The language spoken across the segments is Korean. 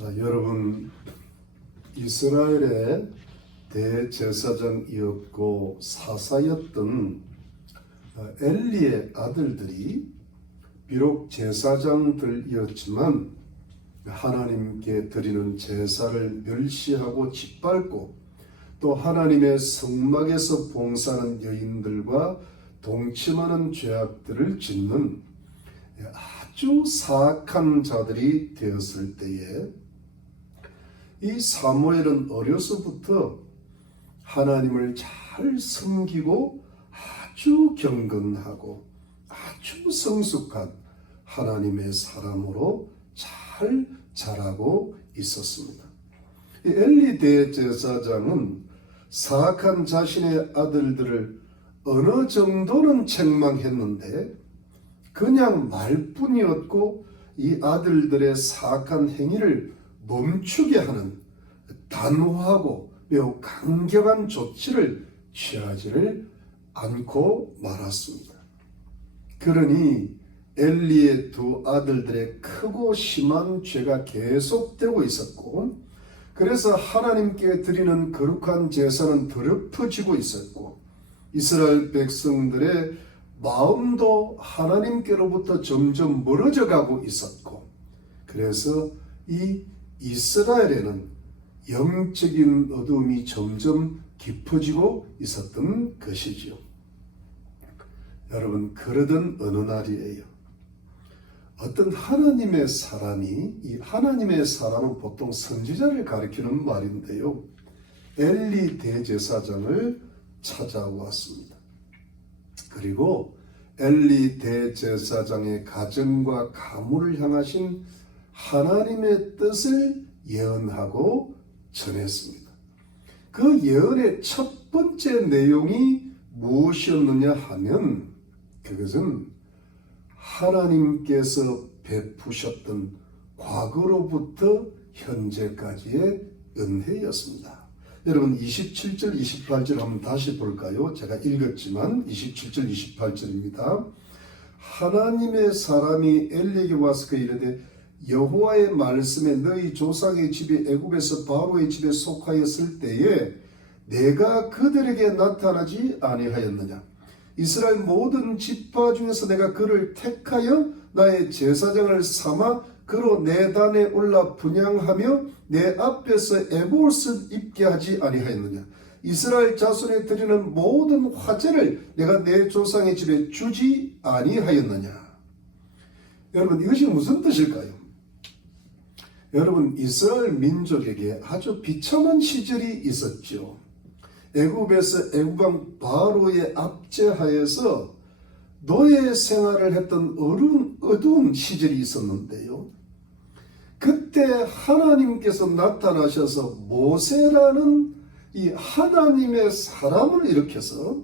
여러분, 이스라엘의 대제사장이었고 사사였던 엘리의 아들들이 비록 제사장들이었지만 하나님께 드리는 제사를 멸시하고 짓밟고 또 하나님의 성막에서 봉사하는 여인들과 동침하는 죄악들을 짓는 아주 사악한 자들이 되었을 때에 이 사무엘은 어려서부터 하나님을 잘 섬기고 아주 경건하고 아주 성숙한 하나님의 사람으로 잘 자라고 있었습니다. 이 엘리 대제사장은 사악한 자신의 아들들을 어느 정도는 책망했는데 그냥 말뿐이었고 이 아들들의 사악한 행위를 멈추게 하는 단호하고 매우 강경한 조치를 취하지를 않고 말았습니다. 그러니 엘리의 두 아들들의 크고 심한 죄가 계속되고 있었고, 그래서 하나님께 드리는 거룩한 제사는 더럽혀지고 있었고, 이스라엘 백성들의 마음도 하나님께로부터 점점 멀어져 가고 있었고, 그래서 이 이스라엘에는 영적인 어두움이 점점 깊어지고 있었던 것이지요. 여러분, 그러던 어느 날이에요. 어떤 하나님의 사람이, 이 하나님의 사람은 보통 선지자를 가리키는 말인데요, 엘리 대제사장을 찾아왔습니다. 그리고 엘리 대제사장의 가정과 가문을 향하신 하나님의 뜻을 예언하고 전했습니다. 그 예언의 첫 번째 내용이 무엇이었느냐 하면 그것은 하나님께서 베푸셨던 과거로부터 현재까지의 은혜였습니다. 여러분, 27절 28절 한번 다시 볼까요? 제가 읽었지만 27절 28절입니다. 하나님의 사람이 엘리에게 와서 그에게 이르되 여호와의 말씀에 너희 조상의 집이 애굽에서 바로의 집에 속하였을 때에 내가 그들에게 나타나지 아니하였느냐? 이스라엘 모든 지파 중에서 내가 그를 택하여 나의 제사장을 삼아 그로 내 단에 올라 분향하며 내 앞에서 에봇을 입게 하지 아니하였느냐? 이스라엘 자손에 드리는 모든 화제를 내가 내 조상의 집에 주지 아니하였느냐? 여러분, 이것이 무슨 뜻일까요? 여러분, 이스라엘 민족에게 아주 비참한 시절이 있었죠. 애굽에서 애굽왕 바로의 압제하에서 노예 생활을 했던 어두운 시절이 있었는데요. 그때 하나님께서 나타나셔서 모세라는 이 하나님의 사람을 일으켜서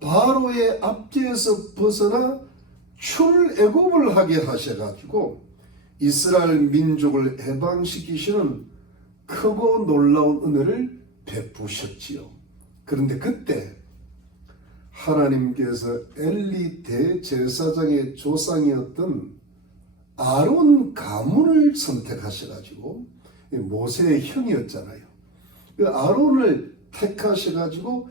바로의 압제에서 벗어나 출애굽을 하게 하셔가지고 이스라엘 민족을 해방시키시는 크고 놀라운 은혜를 베푸셨지요. 그런데 그때 하나님께서 엘리 대제사장의 조상이었던 아론 가문을 선택하셔가지고, 모세의 형이었잖아요. 그 아론을 택하셔가지고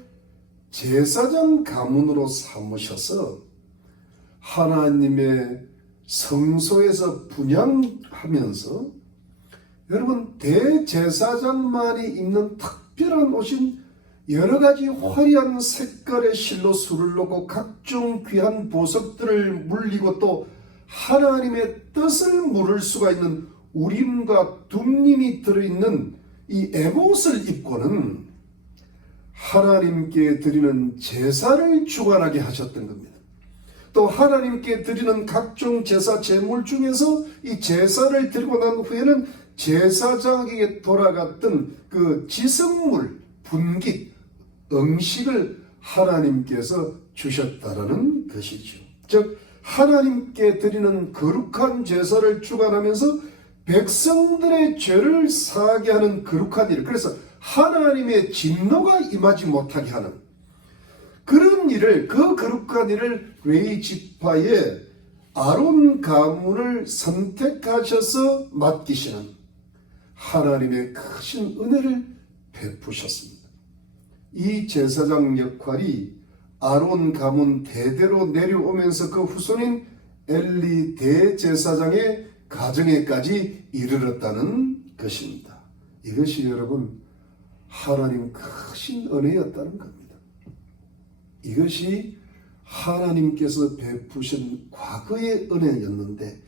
제사장 가문으로 삼으셔서 하나님의 성소에서 분향하면서, 여러분, 대제사장만이 입는 특별한 옷인 여러 가지 화려한 색깔의 실로 술을 놓고 각종 귀한 보석들을 물리고 또 하나님의 뜻을 물을 수가 있는 우림과 둠림이 들어있는 이 에봇을 입고는 하나님께 드리는 제사를 주관하게 하셨던 겁니다. 또 하나님께 드리는 각종 제사 제물 중에서 이 제사를 드리고 난 후에는 제사장에게 돌아갔던 그 지성물, 분깃, 음식을 하나님께서 주셨다라는 것이죠. 즉 하나님께 드리는 거룩한 제사를 주관하면서 백성들의 죄를 사하게 하는 거룩한 일, 그래서 하나님의 진노가 임하지 못하게 하는 그런 일을, 그 거룩한 일을 레위 지파의 아론 가문을 선택하셔서 맡기시는, 하나님의 크신 은혜를 베푸셨습니다. 이 제사장 역할이 아론 가문 대대로 내려오면서 그 후손인 엘리 대제사장의 가정에까지 이르렀다는 것입니다. 이것이 여러분 하나님 크신 은혜였다는 겁니다. 이것이 하나님께서 베푸신 과거의 은혜였는데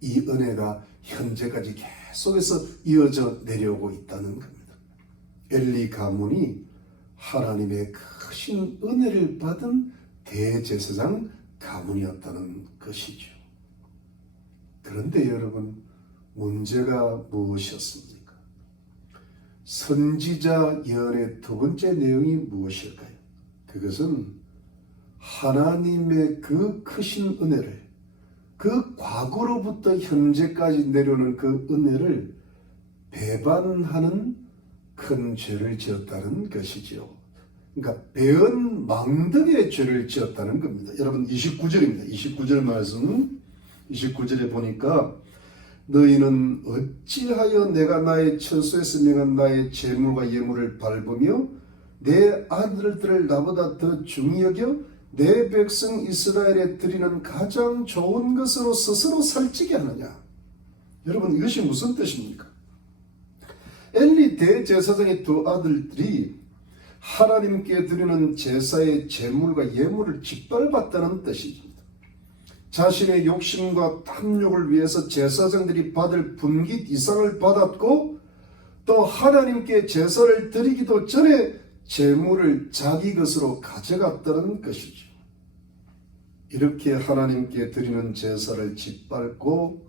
이 은혜가 현재까지 계속해서 이어져 내려오고 있다는 겁니다. 엘리 가문이 하나님의 크신 은혜를 받은 대제사장 가문이었다는 것이죠. 그런데 여러분 문제가 무엇이었습니까? 선지자 예언의 두 번째 내용이 무엇일까요? 그것은 하나님의 그 크신 은혜를, 그 과거로부터 현재까지 내려오는 그 은혜를 배반하는 큰 죄를 지었다는 것이지요. 그러니까 배은망덕의 죄를 지었다는 겁니다. 여러분 29절입니다. 29절 말씀 29절에 보니까 너희는 어찌하여 내가 나의 처소에서 명한 나의 재물과 예물을 밟으며 내 아들들을 나보다 더 중히 여겨 내 백성 이스라엘에 드리는 가장 좋은 것으로 스스로 살찌게 하느냐. 여러분 이것이 무슨 뜻입니까? 엘리 대제사장의 두 아들들이 하나님께 드리는 제사의 제물과 예물을 짓밟았다는 뜻입니다. 자신의 욕심과 탐욕을 위해서 제사장들이 받을 분깃 이상을 받았고 또 하나님께 제사를 드리기도 전에 제물을 자기 것으로 가져갔다는 것이죠. 이렇게 하나님께 드리는 제사를 짓밟고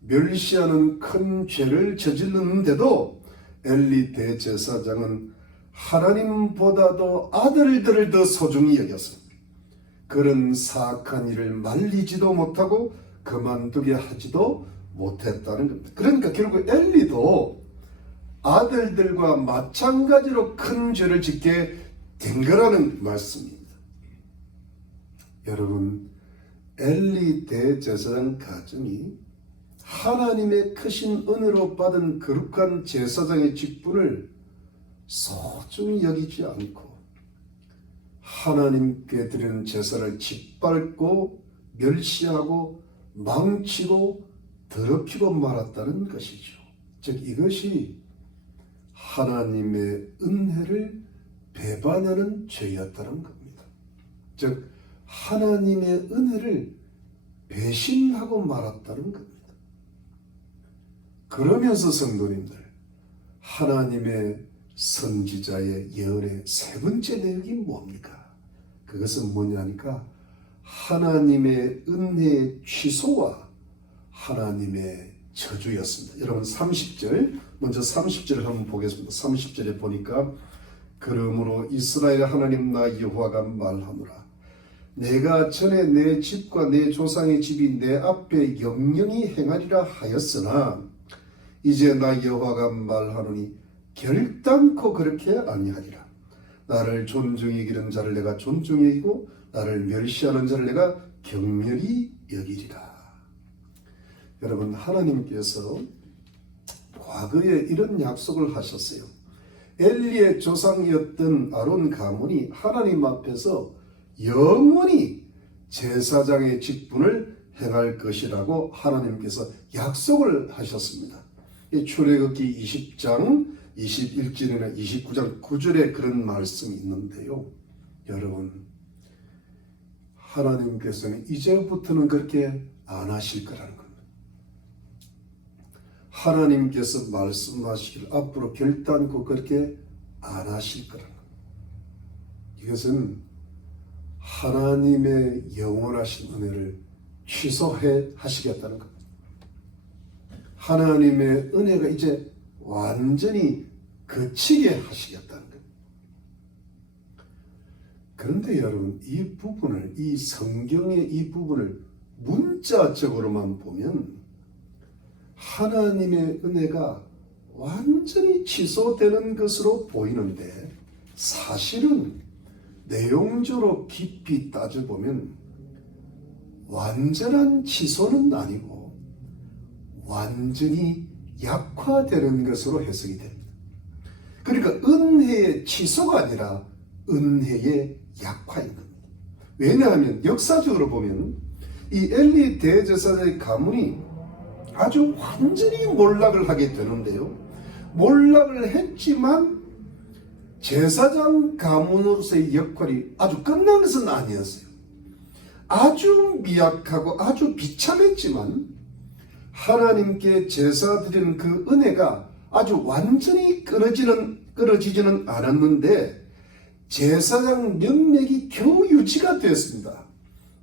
멸시하는 큰 죄를 저질렀는데도 엘리 대제사장은 하나님보다도 아들들을 더 소중히 여겨서 그런 사악한 일을 말리지도 못하고 그만두게 하지도 못했다는 겁니다. 그러니까 결국 엘리도 아들들과 마찬가지로 큰 죄를 짓게 된 거라는 말씀입니다. 여러분 엘리 대제사장 가정이 하나님의 크신 은혜로 받은 거룩한 제사장의 직분을 소중히 여기지 않고 하나님께 드리는 제사를 짓밟고 멸시하고 망치고 더럽히고 말았다는 것이죠. 즉 이것이 하나님의 은혜를 배반하는 죄였다는 겁니다. 즉 하나님의 은혜를 배신하고 말았다는 겁니다. 그러면서 성도님들 하나님의 선지자의 예언의 세 번째 내용이 뭡니까? 그것은 뭐냐니까 하나님의 은혜의 취소와 하나님의 저주였습니다. 여러분 30절 먼저 30절을 한번 보겠습니다. 30절에 보니까 그러므로 이스라엘 하나님 나 여호와가 말하노라 내가 전에 내 집과 내 조상의 집이 내 앞에 영영히 행하리라 하였으나 이제 나 여호와가 말하노니 결단코 그렇게 아니하리라. 나를 존중히 여기는 자를 내가 존중히 여기고 나를 멸시하는 자를 내가 경멸히 여기리라. 여러분 하나님께서 과거에 이런 약속을 하셨어요. 엘리의 조상이었던 아론 가문이 하나님 앞에서 영원히 제사장의 직분을 행할 것이라고 하나님께서 약속을 하셨습니다. 출애굽기 20장 21절이나 29장 9절에 그런 말씀이 있는데요. 여러분 하나님께서는 이제부터는 그렇게 안 하실 거라는 겁니다. 하나님께서 말씀하시길 앞으로 결단코 그렇게 안 하실 거라는 겁니다. 이것은 하나님의 영원하신 은혜를 취소해 하시겠다는 겁니다. 하나님의 은혜가 이제 완전히 그치게 하시겠다는 겁니다. 그런데 여러분 이 부분을 이 성경의 이 부분을 문자적으로만 보면 하나님의 은혜가 완전히 취소되는 것으로 보이는데 사실은 내용적으로 깊이 따져보면 완전한 취소는 아니고 완전히 약화되는 것으로 해석이 됩니다. 그러니까 은혜의 취소가 아니라 은혜의 약화인 겁니다. 왜냐하면 역사적으로 보면 이 엘리 대제사장의 가문이 아주 완전히 몰락을 하게 되는데요. 몰락을 했지만 제사장 가문으로서의 역할이 아주 끝난 것은 아니었어요. 아주 미약하고 아주 비참했지만 하나님께 제사 드리는 그 은혜가 아주 완전히 끊어지지는 않았는데 제사장 명맥이 겨우 유지가 되었습니다.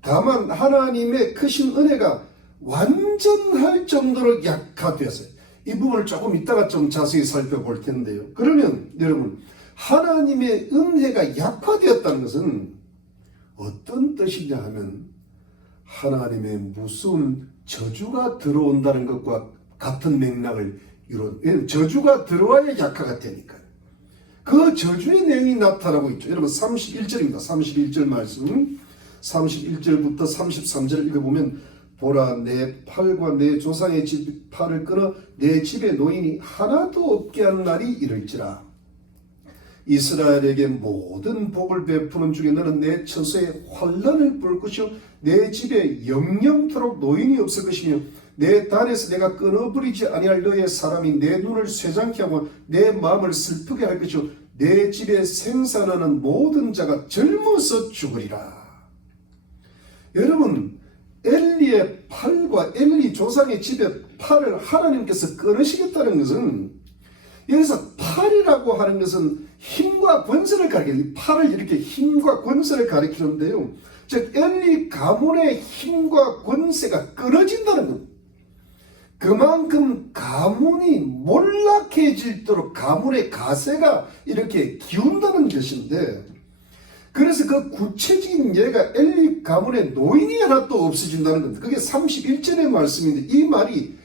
다만 하나님의 크신 은혜가 완전할 정도로 약화되었어요. 이 부분을 조금 이따가 좀 자세히 살펴볼 텐데요. 그러면 여러분, 하나님의 은혜가 약화되었다는 것은 어떤 뜻이냐 하면 하나님의 무서운 저주가 들어온다는 것과 같은 맥락을 이룬, 저주가 들어와야 약화가 되니까요. 그 저주의 내용이 나타나고 있죠. 여러분 31절입니다. 31절 말씀 31절부터 33절을 읽어보면 보라, 내 팔과 내 조상의 집 팔을 끊어 내 집에 노인이 하나도 없게 한 날이 이를지라. 이스라엘에게 모든 복을 베푸는 중에 너는 내 처소에 환난을 부을 것이요 내 집에 영영토록 노인이 없을 것이며 내 단에서 내가 끊어버리지 아니할 너의 사람이 내 눈을 쇠장케 하고 내 마음을 슬프게 할 것이요 내 집에 생산하는 모든 자가 젊어서 죽으리라. 여러분, 엘리의 팔과 엘리 조상의 집의 팔을 하나님께서 끊으시겠다는 것은, 여기서 팔이라고 하는 것은 힘과 권세를 가리키는, 팔을 이렇게 힘과 권세를 가리키는데요. 즉 엘리 가문의 힘과 권세가 끊어진다는 겁니다. 그만큼 가문이 몰락해질도록 가문의 가세가 이렇게 기운다는 것인데, 그래서 그 구체적인 예가 엘리 가문의 노인이 하나도 없어진다는 겁니다. 그게 31절의 말씀인데 이 말이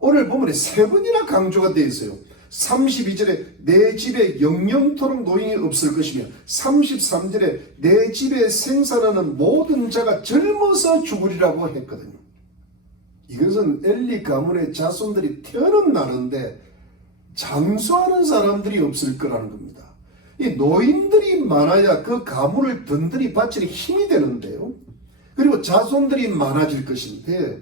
오늘 본문에 세 번이나 강조가 되어 있어요. 32절에 내 집에 영영토록 노인이 없을 것이며 33절에 내 집에 생산하는 모든 자가 젊어서 죽으리라고 했거든요. 이것은 엘리 가문의 자손들이 태어나는데 장수하는 사람들이 없을 거라는 겁니다. 이 노인들이 많아야 그 가문을 든든히 바치는 힘이 되는데요. 그리고 자손들이 많아질 것인데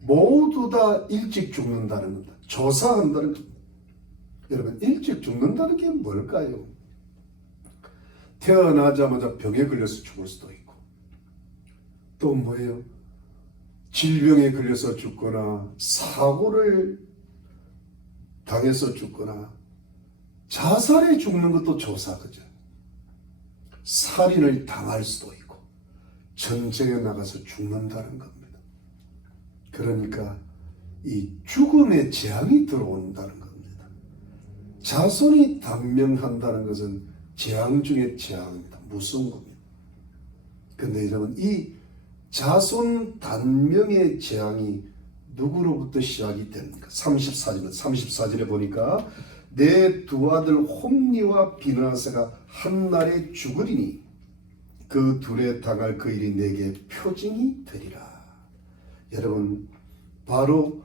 모두 다 일찍 죽는다는 겁니다. 조사한다는 겁니다. 여러분, 일찍 죽는다는 게 뭘까요? 태어나자마자 병에 걸려서 죽을 수도 있고, 또 뭐예요? 질병에 걸려서 죽거나 사고를 당해서 죽거나 자살에 죽는 것도 조사거죠. 살인을 당할 수도 있고 전쟁에 나가서 죽는다는 겁니다. 그러니까 이 죽음의 재앙이 들어온다는 겁니다. 자손이 단명한다는 것은 재앙 중에 재앙입니다. 무서운 겁니다. 그런데 여러분, 이 자손 단명의 재앙이 누구로부터 시작이 됩니까? 34절에 보니까 내 두 아들 홈니와 비느하스가 한날에 죽으리니 그 둘에 당할 그 일이 내게 표징이 되리라. 여러분, 바로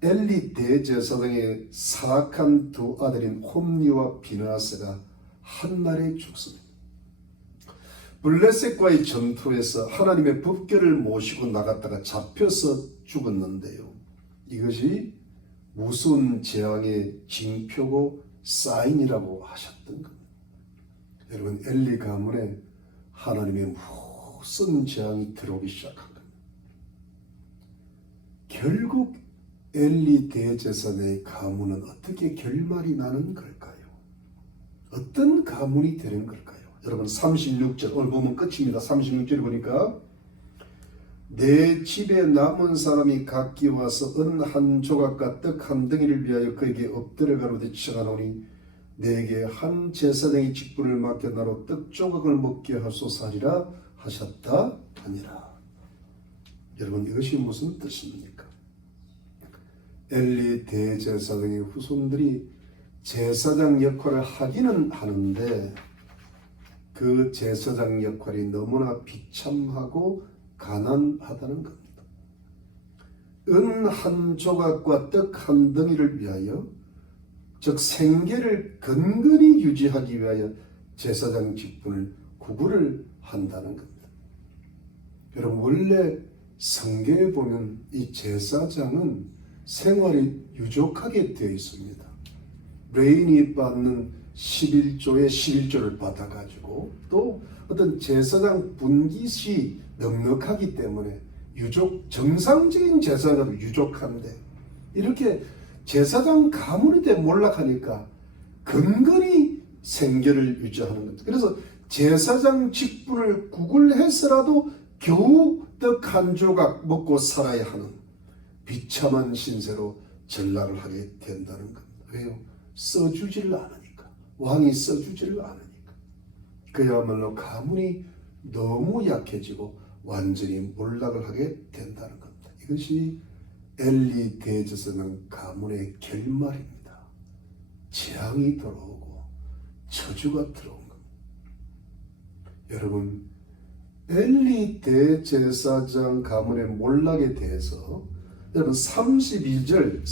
엘리 대제사장의 사악한 두 아들인 홈니와 비느하스가 한날에 죽습니다. 블레셋과의 전투에서 하나님의 법궤를 모시고 나갔다가 잡혀서 죽었는데요. 이것이 무서운 재앙의 징표고 사인이라고 하셨던 겁니다. 여러분, 엘리 가문에 하나님의 무서운 재앙이 들어오기 시작한 겁니다. 결국 엘리 대제사장의 가문은 어떻게 결말이 나는 걸까요? 어떤 가문이 되는 걸까요? 여러분, 36절, 오늘 보면 끝입니다. 36절 보니까 내 집에 남은 사람이 각기 와서 은 한 조각과 떡 한 덩이를 위하여 그에게 엎드려 가로되 청하노니 내게 한 제사장의 직분을 맡겨 나로 떡 조각을 먹게 하소서 하리라 하셨다 하니라. 여러분, 이것이 무슨 뜻입니까? 엘리 대제사장의 후손들이 제사장 역할을 하기는 하는데 그 제사장 역할이 너무나 비참하고 가난하다는 겁니다. 은 한 조각과 떡 한 덩이를 위하여, 즉 생계를 근근히 유지하기 위하여 제사장 직분을 구구를 한다는 겁니다. 여러분, 원래 성경에 보면 이 제사장은 생활이 유족하게 되어 있습니다. 레인이 받는 11조의 11조를 받아가지고, 또 어떤 제사장 분깃이 넉넉하기 때문에 정상적인 제사장은 유족한데, 이렇게 제사장 가문이 돼 몰락하니까 근근히 생계를 유지하는 겁니다. 그래서 제사장 직분을 구글해서라도 겨우 떡 한 조각 먹고 살아야 하는 비참한 신세로 전락을 하게 된다는 겁니다. 왜요? 써주지를 않으니까. 왕이 써주지를 않으니까. 그야말로 가문이 너무 약해지고 완전히 몰락을 하게 된다는 겁니다. 이것이 엘리 대제사장 가문의 결말입니다. 재앙이 들어오고 저주가 들어온 겁니다. 여러분, 엘리 대제사장 가문의 몰락에 대해서 여러분 32절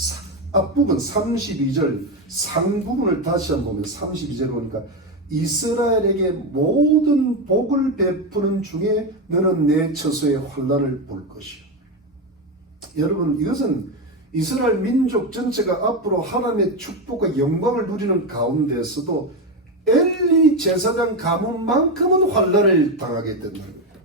앞부분 32절 상부분을 다시 한번 보면 32절 보니까 이스라엘에게 모든 복을 베푸는 중에 너는 내 처소의 환난을 볼 것이요. 여러분, 이것은 이스라엘 민족 전체가 앞으로 하나님의 축복과 영광을 누리는 가운데서도 엘리 제사장 가문만큼은 환난을 당하게 된다는 겁니다.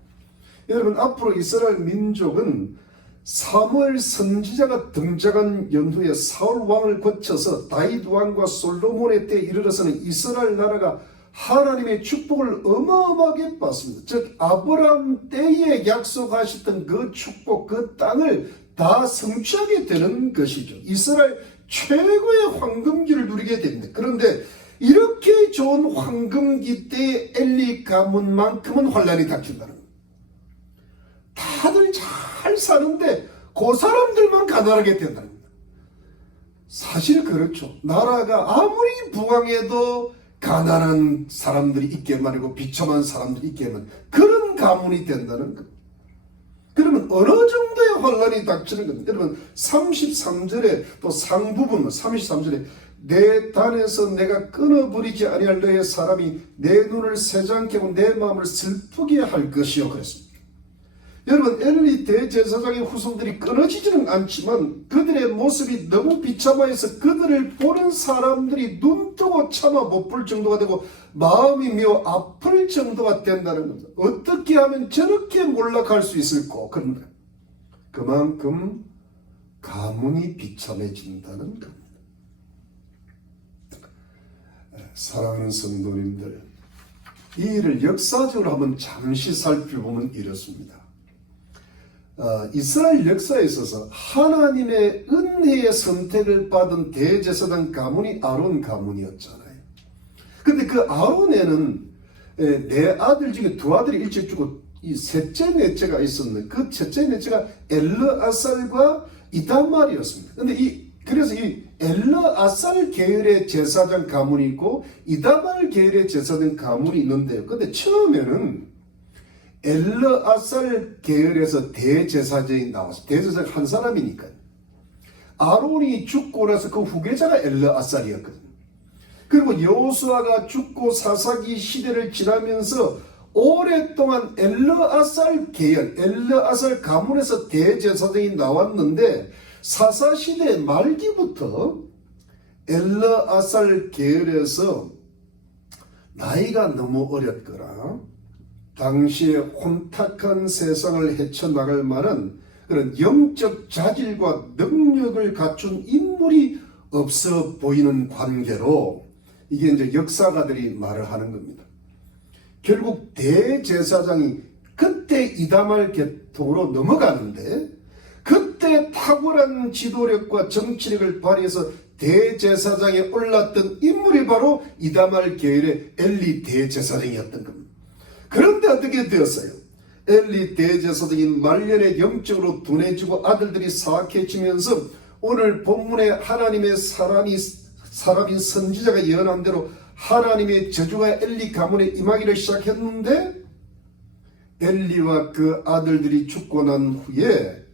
여러분, 앞으로 이스라엘 민족은 사무엘 선지자가 등장한 연후에 사울 왕을 거쳐서 다윗 왕과 솔로몬의 때에 이르러서는 이스라엘 나라가 하나님의 축복을 어마어마하게 받습니다. 즉 아브라함 때에 약속하셨던 그 축복, 그 땅을 다 성취하게 되는 것이죠. 이스라엘 최고의 황금기를 누리게 됩니다. 그런데 이렇게 좋은 황금기 때의 엘리 가문만큼은 환난이 닥친다는 겁니다. 다들 잘 사는데 그 사람들만 가난하게 된다는 겁니다. 사실 그렇죠. 나라가 아무리 부강해도 가난한 사람들이 있게 말이고 비참한 사람들이 있게 하면 그런 가문이 된다는 겁니다. 그러면 어느 정도의 환난이 닥치는 겁니다. 여러분 33절에 또 상부분 33절에 내 단에서 내가 끊어버리지 아니할 너의 사람이 내 눈을 새장케 하고 내 마음을 슬프게 할 것이요 그랬습니다. 여러분 엘리 대제사장의 후손들이 끊어지지는 않지만 그들의 모습이 너무 비참해서 그들을 보는 사람들이 눈뜨고 참아 못 볼 정도가 되고 마음이 매우 아플 정도가 된다는 겁니다. 어떻게 하면 저렇게 몰락할 수 있을까? 그런데 그만큼 가문이 비참해진다는 겁니다. 사랑하는 성도님들, 이 일을 역사적으로 한번 잠시 살펴보면 이렇습니다. 이스라엘 역사에 있어서 하나님의 은혜의 선택을 받은 대제사장 가문이 아론 가문이었잖아요. 근데 그 아론에는 네 아들 중에 두 아들이 일찍 죽고 이 셋째 넷째가 있었는데 그 셋째 넷째가 엘르아살과 이다말이었습니다. 그래서 이 엘르아살 계열의 제사장 가문이 있고 이다말 계열의 제사장 가문이 있는데요. 근데 처음에는 엘르아살 계열에서 대제사장이 나왔어요. 대제사장 한 사람이니까요. 아론이 죽고 나서 그 후계자가 엘르아살이었거든요. 그리고 여호수아가 죽고 사사기 시대를 지나면서 오랫동안 엘르아살 계열, 엘르아살 가문에서 대제사장이 나왔는데 사사시대 말기부터 엘르아살 계열에서 나이가 너무 어렸거나 당시에 혼탁한 세상을 헤쳐나갈 만한 그런 영적 자질과 능력을 갖춘 인물이 없어 보이는 관계로 이게 이제 역사가들이 말을 하는 겁니다. 결국 대제사장이 그때 이다말 계통으로 넘어가는데 그때 탁월한 지도력과 정치력을 발휘해서 대제사장에 올랐던 인물이 바로 이다말 계열의 엘리 대제사장이었던 겁니다. 그런데 어떻게 되었어요? 엘리 대제사장이 말년에 영적으로 둔해지고 아들들이 사악해지면서 오늘 본문에 하나님의 사람인 선지자가 예언한 대로 하나님의 저주가 엘리 가문에 임하기를 시작했는데 엘리와 그 아들들이 죽고 난 후에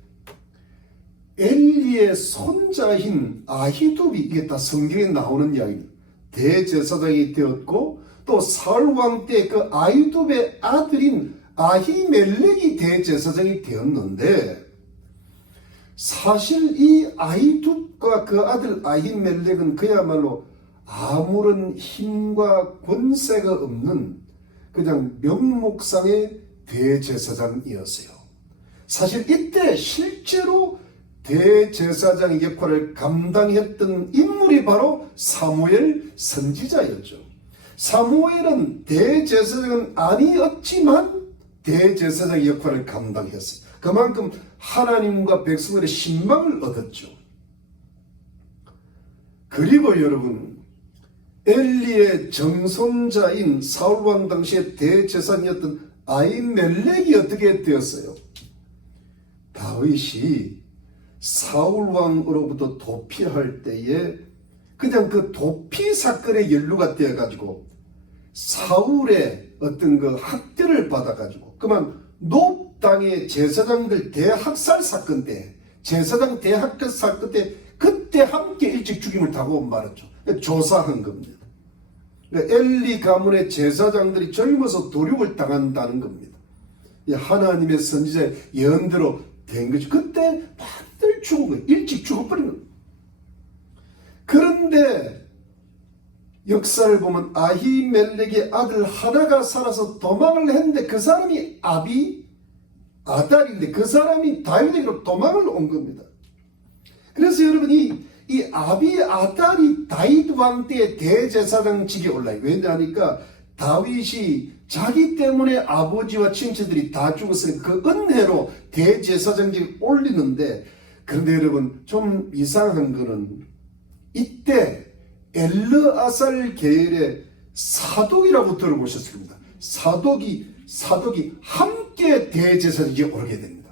엘리의 손자인 아히둡이, 이게 다 성경에 나오는 이야기입니다. 대제사장이 되었고 또 사울 왕 때 그 아히둡의 아들인 아히멜렉이 대제사장이 되었는데, 사실 이 아히둡과 그 아들 아히멜렉은 그야말로 아무런 힘과 권세가 없는 그냥 명목상의 대제사장이었어요. 사실 이때 실제로 대제사장의 역할을 감당했던 인물이 바로 사무엘 선지자였죠. 사무엘은 대제사장은 아니었지만 대제사장의 역할을 감당했어요. 그만큼 하나님과 백성들의 신망을 얻었죠. 그리고 여러분, 엘리의 정손자인 사울왕 당시의 대제사장이었던 아히멜렉이 어떻게 되었어요? 다윗이 사울왕으로부터 도피할 때에 그냥 그 도피 사건에 연루가 되어가지고 사울의 어떤 그 학대를 받아가지고 그만 높 땅의 제사장들 대학살 사건 때, 제사장 대학살 사건 때 그때 함께 일찍 죽임을 당하고 말았죠. 조사한 겁니다. 그러니까 엘리 가문의 제사장들이 젊어서 도륙을 당한다는 겁니다. 하나님의 선지자의 예언대로 된 거죠. 그때 다들 죽은 거예요. 일찍 죽어버린 거예요. 그런데 역사를 보면 아히멜렉의 아들 하나가 살아서 도망을 했는데 그 사람이 아달인데 그 사람이 다윗에게로 도망을 온 겁니다. 그래서 여러분 이 아달이 다윗 왕 때의 대제사장직에 올라요. 왜냐하니까 다윗이 자기 때문에 아버지와 친척들이 다 죽었으니까 그 은혜로 대제사장직에 올리는데, 그런데 여러분 좀 이상한 거는 이때 엘르아살 계열의 사독이라고 들어보셨습니다. 사독이 함께 대제사장직에 오르게 됩니다.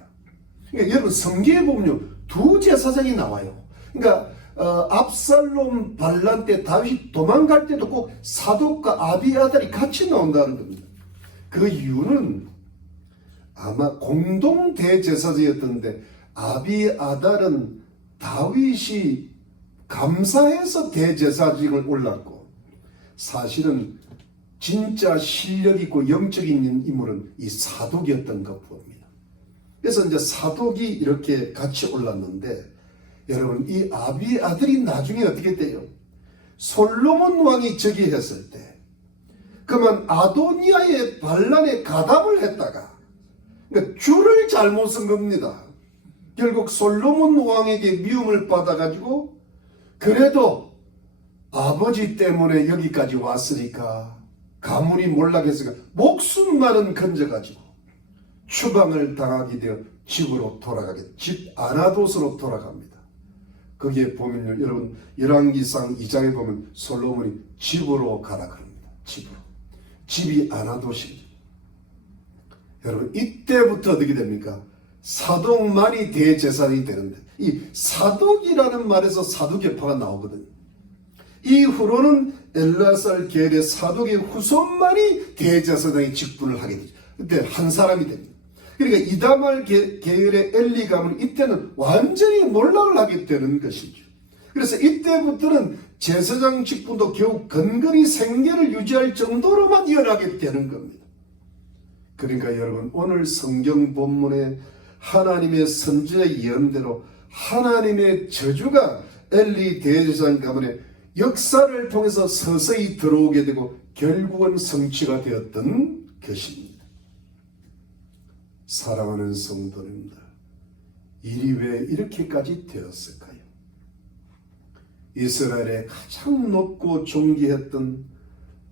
그러니까 여러분 성경에 보면요, 두 제사장이 나와요. 그러니까 압살롬 반란 때 다윗이 도망갈 때도 꼭 사독과 아비아달이 같이 나온다는 겁니다. 그 이유는 아마 공동 대제사장이었던데 아비아달은 다윗이 감사해서 대제사장을 올랐고, 사실은 진짜 실력 있고 영적인 인물은 이 사독이었던 것 봅니다. 그래서 이제 사독이 이렇게 같이 올랐는데, 여러분 이 아비아들이 나중에 어떻게 돼요? 솔로몬 왕이 즉위했을 때 그만 아도니아의 반란에 가담을 했다가, 그러니까 줄을 잘못 쓴 겁니다. 결국 솔로몬 왕에게 미움을 받아가지고 그래도 아버지 때문에 여기까지 왔으니까 가문이 몰락했으니까 목숨만은 건져가지고 추방을 당하게 되어 집으로 집 아나돗으로 돌아갑니다. 거기에 보면요, 여러분 열왕기상 2장에 보면 솔로몬이 집으로 가라 그럽니다. 집이 아나돗입니다. 여러분 이때부터 어떻게 됩니까? 사독만이 대제사장이 되는데, 이 사독이라는 말에서 사두개파가 나오거든요. 이후로는 엘르아살 계열의 사독의 후손만이 대제사장의 직분을 하게 되죠. 그때 한 사람이 됩니다. 그러니까 이다말 계열의 엘리 가문은 이때는 완전히 몰락을 하게 되는 것이죠. 그래서 이때부터는 제사장 직분도 겨우 근근히 생계를 유지할 정도로만 이어나게 되는 겁니다. 그러니까 여러분 오늘 성경 본문에 하나님의 선지자의 예언대로 하나님의 저주가 엘리 대제사장 가문의 역사를 통해서 서서히 들어오게 되고 결국은 성취가 되었던 것입니다. 사랑하는 성도님들, 일이 왜 이렇게까지 되었을까요? 이스라엘의 가장 높고 존귀했던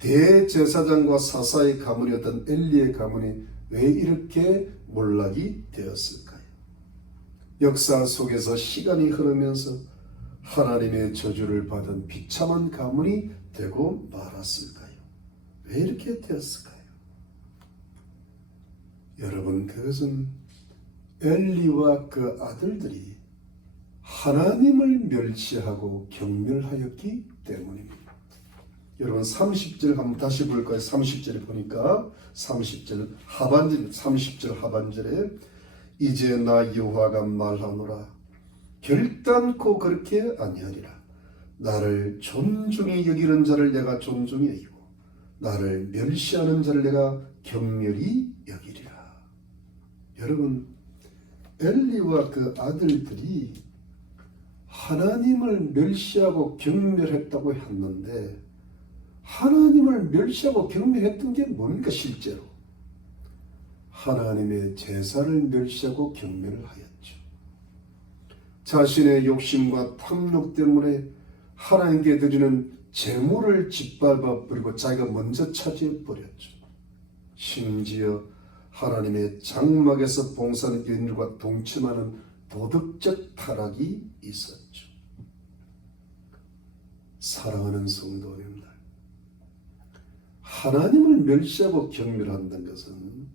대제사장과 사사의 가문이었던 엘리의 가문이 왜 이렇게 몰락이 되었을까요? 역사 속에서 시간이 흐르면서 하나님의 저주를 받은 비참한 가문이 되고 말았을까요? 왜 이렇게 되었을까요? 여러분, 그것은 엘리와 그 아들들이 하나님을 멸시하고 경멸하였기 때문입니다. 여러분 30절 한번 다시 볼까요? 30절에 보니까 30절 하반절에 이제 나 여호와가 말하노라. 결단코 그렇게 아니하리라. 나를 존중히 여기는 자를 내가 존중히 여기고 나를 멸시하는 자를 내가 경멸히 여기리라. 여러분, 엘리와 그 아들들이 하나님을 멸시하고 경멸했다고 했는데 하나님을 멸시하고 경멸했던 게 뭡니까? 실제로 하나님의 제사를 멸시하고 경멸을 하였죠. 자신의 욕심과 탐욕 때문에 하나님께 드리는 제물을 짓밟아 버리고 자기가 먼저 차지해 버렸죠. 심지어 하나님의 장막에서 봉사하는 여인들과 동침하는 도덕적 타락이 있었죠. 사랑하는 성도님들, 하나님을 멸시하고 경멸한다는 것은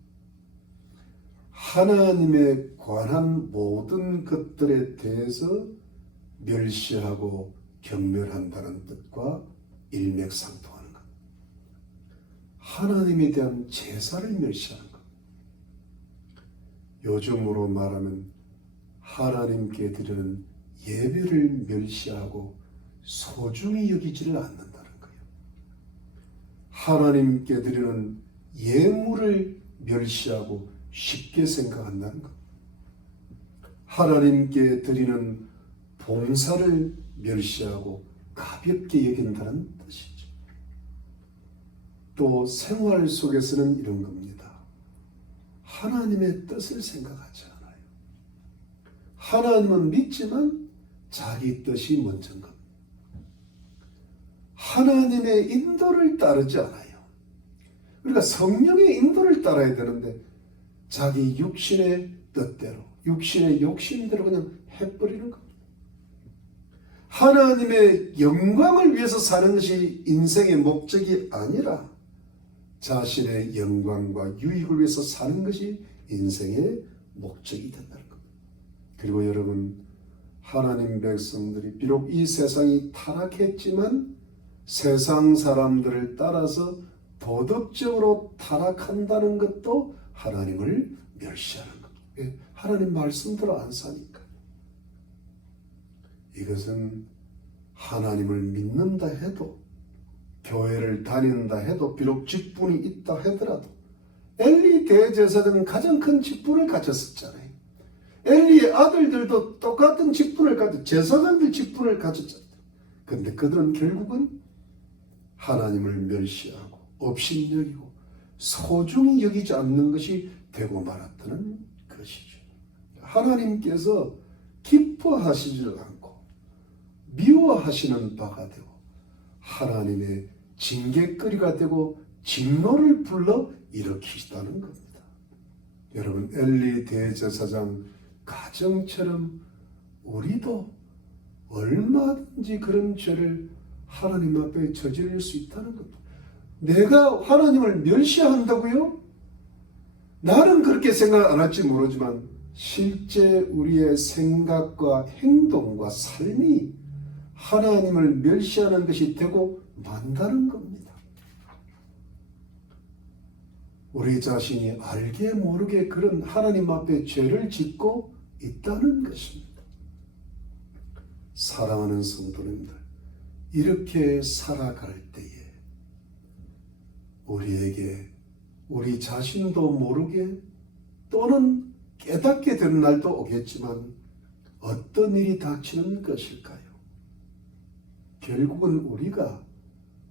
하나님에 관한 모든 것들에 대해서 멸시하고 경멸한다는 뜻과 일맥상통하는 것. 하나님에 대한 제사를 멸시하는 것. 요즘으로 말하면 하나님께 드리는 예배를 멸시하고 소중히 여기지를 않는다는 거예요. 하나님께 드리는 예물을 멸시하고 쉽게 생각한다는 것. 하나님께 드리는 봉사를 멸시하고 가볍게 여긴다는 뜻이죠. 또 생활 속에서는 이런 겁니다. 하나님의 뜻을 생각하지 않아요. 하나님은 믿지만 자기 뜻이 먼저인 겁니다. 하나님의 인도를 따르지 않아요. 그러니까 성령의 인도를 따라야 되는데 자기 육신의 뜻대로, 육신의 욕심대로 그냥 해버리는 겁니다. 하나님의 영광을 위해서 사는 것이 인생의 목적이 아니라 자신의 영광과 유익을 위해서 사는 것이 인생의 목적이 된다는 겁니다. 그리고 여러분, 하나님 백성들이 비록 이 세상이 타락했지만 세상 사람들을 따라서 도덕적으로 타락한다는 것도 하나님을 멸시하는 겁니다. 하나님 말씀대로 안 사니까. 이것은 하나님을 믿는다 해도, 교회를 다닌다 해도, 비록 직분이 있다 하더라도 엘리 대제사장은 가장 큰 직분을 가졌었잖아요. 엘리의 아들들도 똑같은 직분을 가졌, 제사장들 직분을 가졌잖아요. 그런데 그들은 결국은 하나님을 멸시하고 업신여기고 소중히 여기지 않는 것이 되고 말았다는 것이죠. 하나님께서 기뻐하시지를 않고 미워하시는 바가 되고 하나님의 징계거리가 되고 진노를 불러 일으키시다는 겁니다. 여러분, 엘리 대제사장 가정처럼 우리도 얼마든지 그런 죄를 하나님 앞에 저지를 수 있다는 겁니다. 내가 하나님을 멸시한다고요? 나는 그렇게 생각 안 할지 모르지만 실제 우리의 생각과 행동과 삶이 하나님을 멸시하는 것이 되고 만다는 겁니다. 우리 자신이 알게 모르게 그런 하나님 앞에 죄를 짓고 있다는 것입니다. 사랑하는 성도님들, 이렇게 살아갈 때에 우리에게 우리 자신도 모르게 또는 깨닫게 되는 날도 오겠지만 어떤 일이 닥치는 것일까요? 결국은 우리가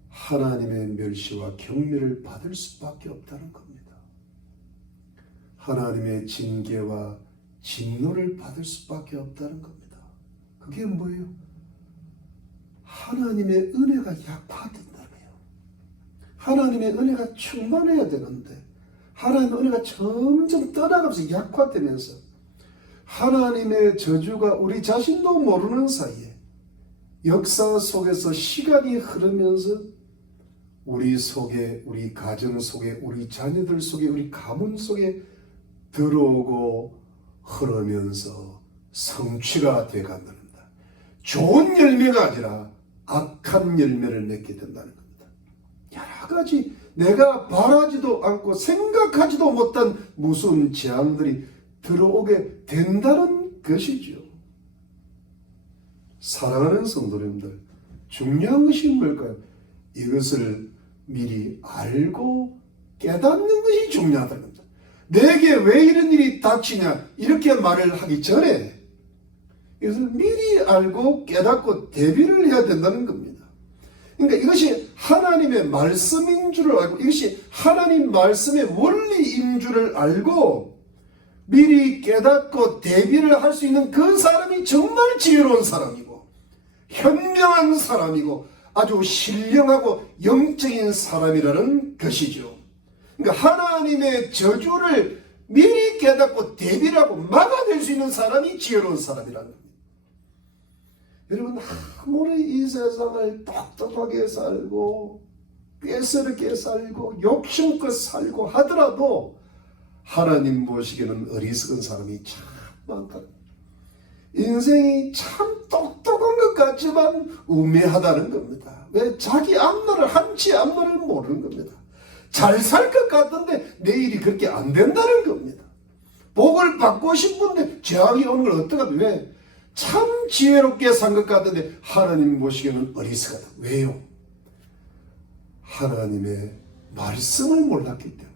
하나님의 멸시와 경멸을 받을 수밖에 없다는 겁니다. 하나님의 징계와 진노를 받을 수밖에 없다는 겁니다. 그게 뭐예요? 하나님의 은혜가 약화된다며요. 하나님의 은혜가 충만해야 되는데 하나님의 은혜가 점점 떠나가면서 약화되면서 하나님의 저주가 우리 자신도 모르는 사이에 역사 속에서 시간이 흐르면서 우리 속에, 우리 가정 속에, 우리 자녀들 속에, 우리 가문 속에 들어오고 흐르면서 성취가 되어간답니다. 좋은 열매가 아니라 악한 열매를 맺게 된다는 겁니다. 여러 가지 내가 바라지도 않고 생각하지도 못한 무서운 재앙들이 들어오게 된다는 것이죠. 사랑하는 성도님들, 중요한 것이 뭘까요? 이것을 미리 알고 깨닫는 것이 중요하다는 겁니다. 내게 왜 이런 일이 닥치냐 이렇게 말을 하기 전에 이것을 미리 알고 깨닫고 대비를 해야 된다는 겁니다. 그러니까 이것이 하나님의 말씀인 줄을 알고 이것이 하나님 말씀의 원리인 줄을 알고 미리 깨닫고 대비를 할 수 있는 그 사람이 정말 지혜로운 사람이고 현명한 사람이고 아주 신령하고 영적인 사람이라는 것이죠. 그러니까 하나님의 저주를 미리 깨닫고 대비를 하고 막아낼 수 있는 사람이 지혜로운 사람이라는 겁니다. 여러분, 아무리 이 세상을 똑똑하게 살고 꾀스럽게 살고 욕심껏 살고 하더라도 하나님 보시기에는 어리석은 사람이 참 많다. 인생이 참 똑똑한 것 같지만 우매하다는 겁니다. 왜? 자기 앞날을 한치 앞날을 모르는 겁니다. 잘 살 것 같은데 내일이 그렇게 안 된다는 겁니다. 복을 받고 싶은데 재앙이 오는 걸 어떡하죠? 왜? 참 지혜롭게 산 것 같은데 하나님 보시기에는 어리석하다. 왜요? 하나님의 말씀을 몰랐기 때문에.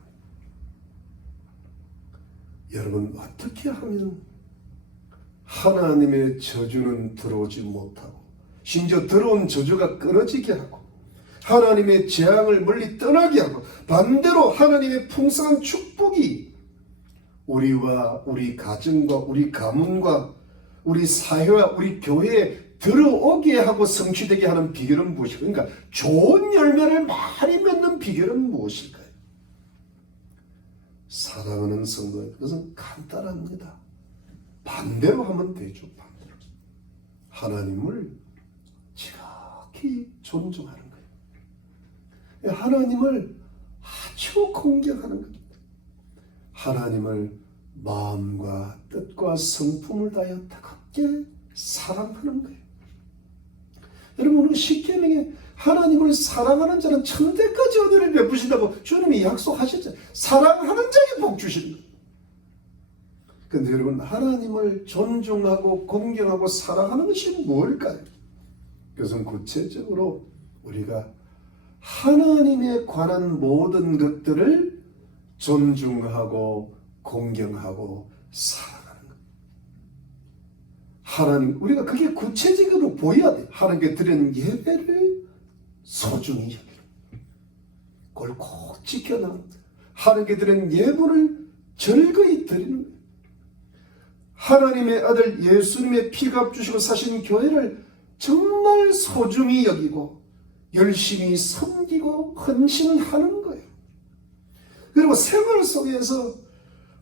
여러분, 어떻게 하면 하나님의 저주는 들어오지 못하고 심지어 들어온 저주가 끊어지게 하고 하나님의 재앙을 멀리 떠나게 하고 반대로 하나님의 풍성한 축복이 우리와 우리 가정과 우리 가문과 우리 사회와 우리 교회에 들어오게 하고 성취되게 하는 비결은 무엇일까요? 그러니까 좋은 열매를 많이 맺는 비결은 무엇일까요? 사랑하는 성도들, 그것은 간단합니다. 반대로 하면 되죠. 반대로. 하나님을 지극히 존중하는 거예요. 하나님을 아주 공경하는 겁니다. 하나님을 마음과 뜻과 성품을 다하여 뜨겁게 사랑하는 거예요. 여러분, 오늘 십계명에 하나님을 사랑하는 자는 천대까지 은혜를 베푸신다고 주님이 약속하셨잖아요. 사랑하는 자에게 복 주신다. 그런데 여러분, 하나님을 존중하고 공경하고 사랑하는 것이 뭘까요? 그것은 구체적으로 우리가 하나님에 관한 모든 것들을 존중하고 공경하고 사랑하는 것. 하나님, 우리가 그게 구체적으로 보여야 돼요. 하나님께 드리는 예배를 소중히 여기는, 그걸 꼭 지켜나가는, 하나님께 드리는 예물을 즐거이 드리는 거예요. 하나님의 아들 예수님의 피값 주시고 사신 교회를 정말 소중히 여기고 열심히 섬기고 헌신하는 거예요. 그리고 생활 속에서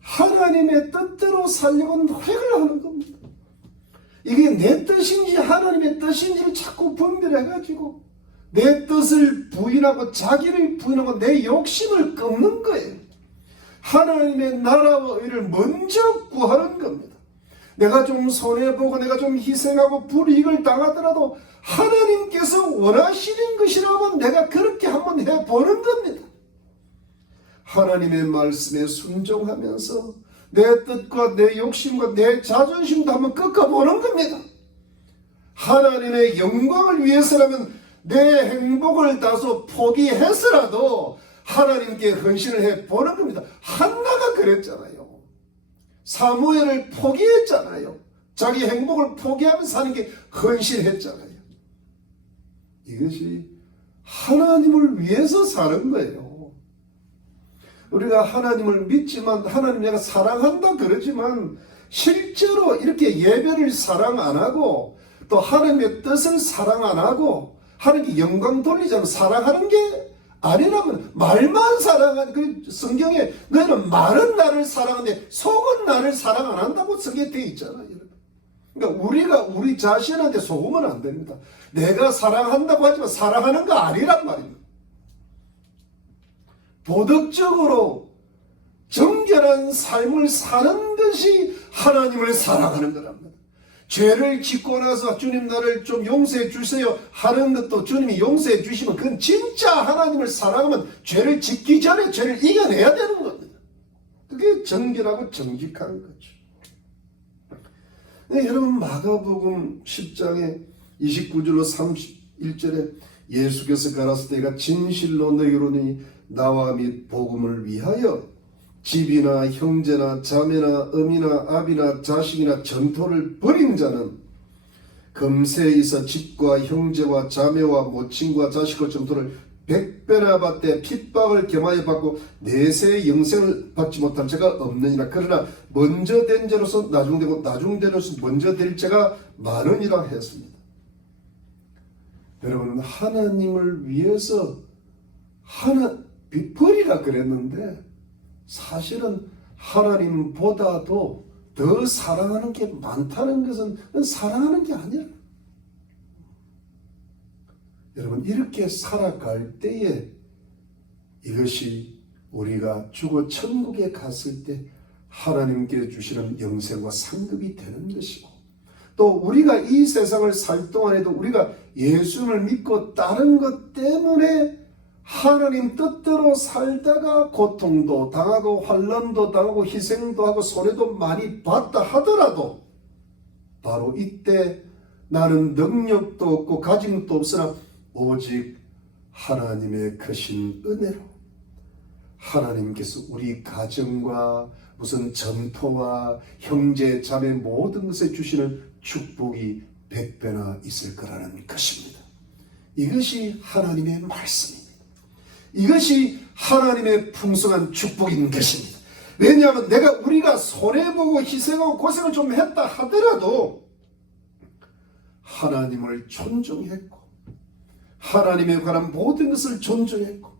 하나님의 뜻대로 살려고 노력을 하는 겁니다. 이게 내 뜻인지 하나님의 뜻인지를 자꾸 분별해가지고 내 뜻을 부인하고 자기를 부인하고 내 욕심을 꺾는 거예요. 하나님의 나라와 의를 먼저 구하는 겁니다. 내가 좀 손해보고 내가 좀 희생하고 불이익을 당하더라도 하나님께서 원하시는 것이라면 내가 그렇게 한번 해보는 겁니다. 하나님의 말씀에 순종하면서 내 뜻과 내 욕심과 내 자존심도 한번 꺾어보는 겁니다. 하나님의 영광을 위해서라면 내 행복을 다소 포기해서라도 하나님께 헌신을 해보는 겁니다. 한나가 그랬잖아요. 사무엘을 포기했잖아요. 자기 행복을 포기하면서 사는 게 헌신했잖아요. 이것이 하나님을 위해서 사는 거예요. 우리가 하나님을 믿지만 하나님 내가 사랑한다 그러지만 실제로 이렇게 예배를 사랑 안 하고 또 하나님의 뜻을 사랑 안 하고 하나님께 영광 돌리지 않고 사랑하는 게 아니라면 말만 사랑하는, 그 성경에 너희는 말은 나를 사랑하는데 속은 나를 사랑 안 한다고 성경에 되어 있잖아요. 그러니까 우리가 우리 자신한테 속으면 안 됩니다. 내가 사랑한다고 하지만 사랑하는 거 아니란 말입니다. 도덕적으로 정결한 삶을 사는 것이 하나님을 사랑하는 거랍니다. 죄를 짓고 나서 주님 나를 좀 용서해 주세요 하는 것도 주님이 용서해 주시면 그건 진짜 하나님을 사랑하면 죄를 짓기 전에 죄를 이겨내야 되는 겁니다. 그게 정결하고 정직한 거죠. 네, 여러분, 마가복음 10장에 29절로 31절에 예수께서 가라사대 내가 진실로 너희로 이르노니 나와 및 복음을 위하여 집이나 형제나 자매나 어미나 아비나 자식이나 전토를 벌인 자는 금세에 있어 집과 형제와 자매와 모친과 자식과 전토를 100배나 받되 핍박을 겸하여 받고 내세의 영생을 받지 못한 자가 없느니라. 그러나 먼저 된 자로서 나중되고 나중된 자로서 먼저 될 자가 많으니라 했습니다. 여러분, 하나님을 위해서 버리라 그랬는데 사실은 하나님보다도 더 사랑하는 게 많다는 것은 사랑하는 게 아니라, 여러분, 이렇게 살아갈 때에 이것이 우리가 죽어 천국에 갔을 때 하나님께 주시는 영생과 상급이 되는 것이고, 또 우리가 이 세상을 살 동안에도 우리가 예수를 믿고 따른 것 때문에 하나님 뜻대로 살다가 고통도 당하고 환난도 당하고 희생도 하고 손해도 많이 봤다 하더라도 바로 이때 나는 능력도 없고 가짐도 없으나 오직 하나님의 크신 은혜로 하나님께서 우리 가정과 무슨 전토와 형제 자매 모든 것에 주시는 축복이 100배나 있을 거라는 것입니다. 이것이 하나님의 말씀입니다. 이것이 하나님의 풍성한 축복인 것입니다. 왜냐하면 우리가 손해보고 희생하고 고생을 좀 했다 하더라도 하나님을 존중했고 하나님에 관한 모든 것을 존중했고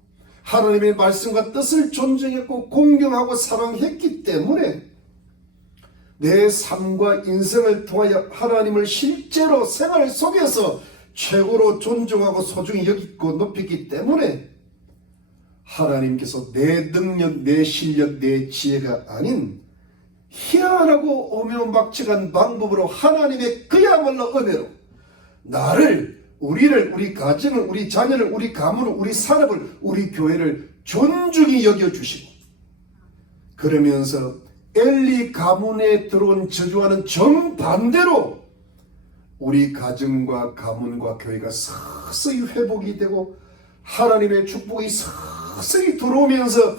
하나님의 말씀과 뜻을 존중했고 공경하고 사랑했기 때문에 내 삶과 인생을 통하여 하나님을 실제로 생활 속에서 최고로 존중하고 소중히 여기고 높였기 때문에 하나님께서 내 능력, 내 실력, 내 지혜가 아닌 희한하고 오묘막측한 방법으로 하나님의 그야말로 은혜로 나를, 우리를, 우리 가정을, 우리 자녀를, 우리 가문을, 우리 산업을, 우리 교회를 존중히 여겨주시고, 그러면서 엘리 가문에 들어온 저주와는 정반대로 우리 가정과 가문과 교회가 서서히 회복이 되고 하나님의 축복이 서서히 들어오면서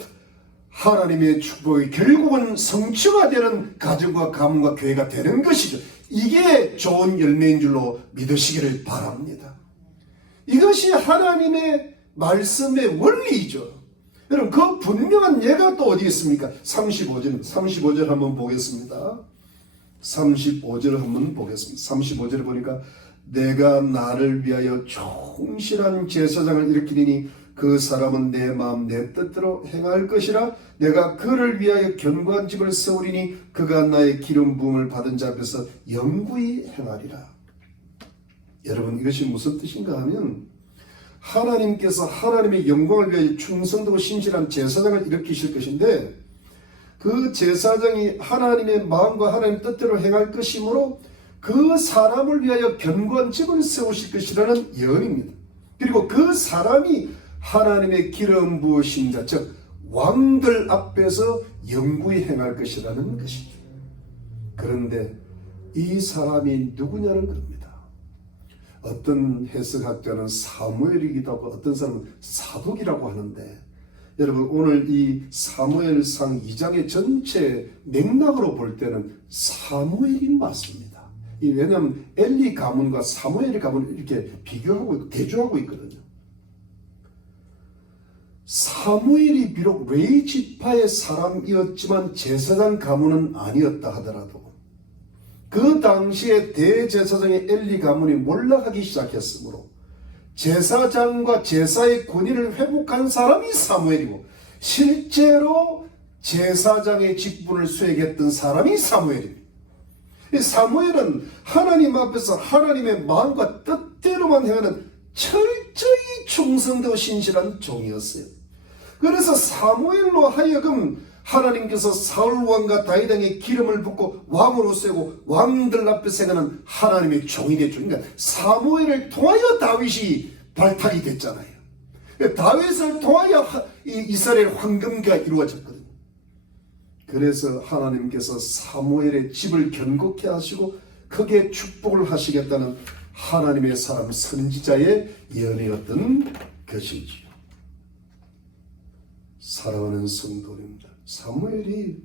하나님의 축복이 결국은 성취화되는 가정과 가문과 교회가 되는 것이죠. 이게 좋은 열매인 줄로 믿으시기를 바랍니다. 이것이 하나님의 말씀의 원리이죠. 여러분, 그 분명한 예가 또 어디 있습니까? 35절 한번 보겠습니다. 35절 한번 보겠습니다. 35절에 보니까 내가 나를 위하여 충실한 제사장을 일으키리니 그 사람은 내 마음 내 뜻대로 행할 것이라. 내가 그를 위하여 견고한 집을 세우리니 그가 나의 기름 부음을 받은 자 앞에서 영구히 행하리라. 여러분, 이것이 무슨 뜻인가 하면 하나님께서 하나님의 영광을 위하여 충성되고 신실한 제사장을 일으키실 것인데 그 제사장이 하나님의 마음과 하나님 뜻대로 행할 것이므로 그 사람을 위하여 견고한 집을 세우실 것이라는 예언입니다. 그리고 그 사람이 하나님의 기름 부으신 자, 즉 왕들 앞에서 영구히 행할 것이라는 것이죠. 그런데 이 사람이 누구냐는 겁니다. 어떤 해석학자는 사무엘이기도 하고 어떤 사람은 사독이라고 하는데, 여러분, 오늘 이 사무엘상 2장의 전체 맥락으로 볼 때는 사무엘이 맞습니다. 왜냐하면 엘리 가문과 사무엘의 가문을 이렇게 비교하고 있고 대조하고 있거든요. 사무엘이 비록 레위 지파의 사람이었지만 제사장 가문은 아니었다 하더라도 그 당시에 대제사장의 엘리 가문이 몰락하기 시작했으므로 제사장과 제사의 권위를 회복한 사람이 사무엘이고 실제로 제사장의 직분을 수행했던 사람이 사무엘입니다. 사무엘은 하나님 앞에서 하나님의 마음과 뜻대로만 행하는 철저히 충성되고 신실한 종이었어요. 그래서 사무엘로 하여금 하나님께서 사울왕과 다윗왕의 기름을 붓고 왕으로 세우고 왕들 앞에서 행하는 하나님의 종이 됐죠. 그러니까 사무엘을 통하여 다윗이 발탁이 됐잖아요. 다윗을 통하여 이스라엘 황금기가 이루어졌거든요. 그래서 하나님께서 사무엘의 집을 견고케 하시고 크게 축복을 하시겠다는 하나님의 사람 선지자의 예언이었던 것이지요. 사랑하는 성도님들, 사무엘이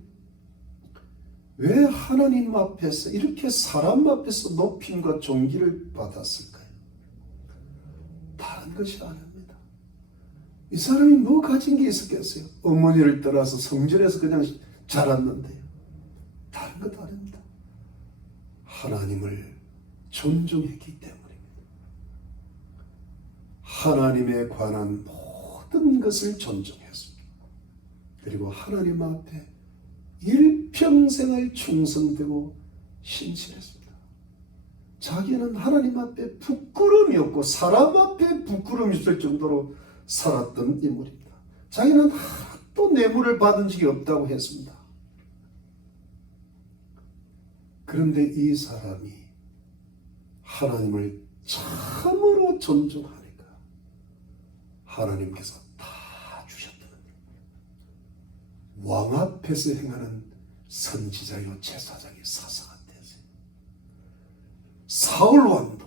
왜 하나님 앞에서 이렇게 사람 앞에서 높임과 존귀를 받았을까요? 다른 것이 아닙니다. 이 사람이 뭐 가진 게 있었겠어요? 어머니를 떠나서 성전에서 그냥 자랐는데요. 다른 것 아닙니다. 하나님을 존중했기 때문입니다. 하나님에 관한 모든 것을 존중했습니다. 그리고 하나님 앞에 일평생을 충성되고 신실했습니다. 자기는 하나님 앞에 부끄러움이 없고 사람 앞에 부끄러움이 있을 정도로 살았던 인물입니다. 자기는 하나도 뇌물을 받은 적이 없다고 했습니다. 그런데 이 사람이 하나님을 참으로 존중하니까 하나님께서 다 주셨던 겁니다. 왕 앞에서 행하는 선지자요 제사장의 사상한 대세. 사울 왕도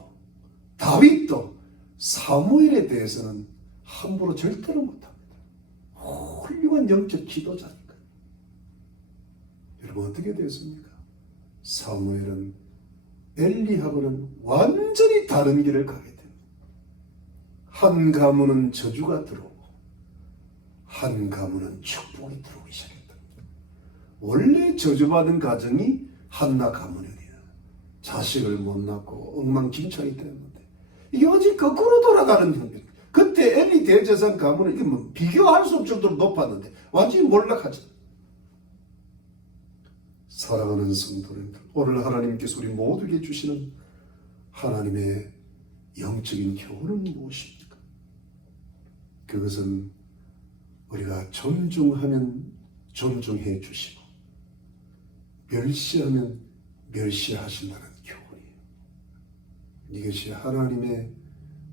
다윗도 사무엘에 대해서는 함부로 절대로 못합니다. 훌륭한 영적 지도자니까. 여러분 어떻게 되었습니까? 사무엘은 엘리하고는 완전히 다른 길을 가게 됩니다. 한 가문은 저주가 들어오고 한 가문은 축복이 들어오기 시작했다. 원래 저주받은 가정이 한나 가문이에요. 자식을 못 낳고 엉망진창이 되었는데 이게 완전히 거꾸로 돌아가는 형편. 그때 엘리 대제사장 가문은 이게 뭐 비교할 수 없을 정도로 높았는데 완전히 몰락하죠. 사랑하는 성도님들, 오늘 하나님께서 우리 모두에게 주시는 하나님의 영적인 교훈은 무엇입니까? 그것은 우리가 존중하면 존중해 주시고 멸시하면 멸시하신다는 교훈이에요. 이것이 하나님의